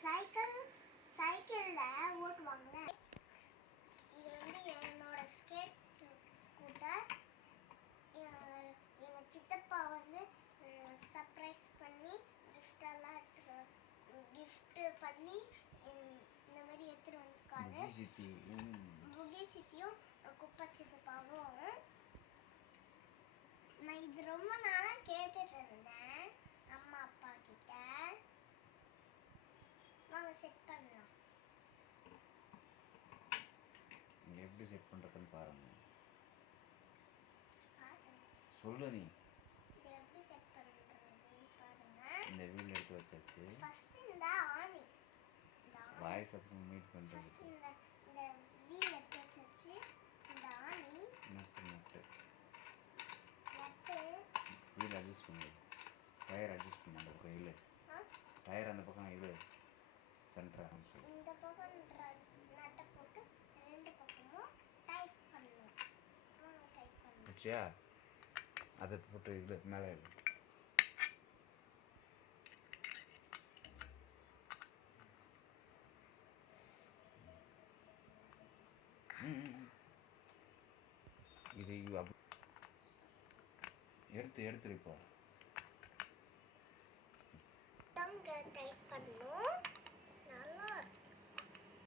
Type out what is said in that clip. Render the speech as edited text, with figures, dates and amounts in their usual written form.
Cycle சைக்கிள்ல ஓட்டுவாங்க. இது வந்து என்னோட ஸ்கேட் ஸ்கூட்டர். எங்க சித்தப்பா வந்து சர்ப்ரைஸ் பண்ணி gift பண்ணி இந்த மாதிரி எடுத்துட்டு வந்திருக்காரு. புகி சித்தியும் குப்பை சித்தப்பாவும். நான் இது ரொம்ப நாளா கேட்டுட்டு இருந்தேன் அம்மா அப்பா கிட்ட. வாங்க செட் பண்ணலாம். எப்படி செட் பண்றதுன்னு பாருங்க. சொல்லு நீ. இது எப்படி செட் பண்றதுன்னு பாருங்க. இந்த வீல் எடுத்து வச்சாச்சு. ஃபர்ஸ்ட் இந்த ஆணி. வாய்ஸ் அப்புறம் மீட் பண்றது. ஃபர்ஸ்ட் இந்த வீல் எடுத்து வச்சாச்சு. இந்த ஆணி நட்டு வீல் அட்ஜஸ்ட் பண்ணு. டயர் அட்ஜஸ்ட் பண்ணு. அந்த பக்கம் இல்லை, டயர் அந்த பக்கம் இல்லை, சென்டரா இந்த பக்கம் நட்டை போட்டு ரெண்டு பக்கமும் டைட் பண்ணணும். டைட் பண்ணணும். வச்சியா? அதை போட்டு இது மேலே இல்லை. இது எடுத்துரு இப்போ. டைட் பண்ணணும்.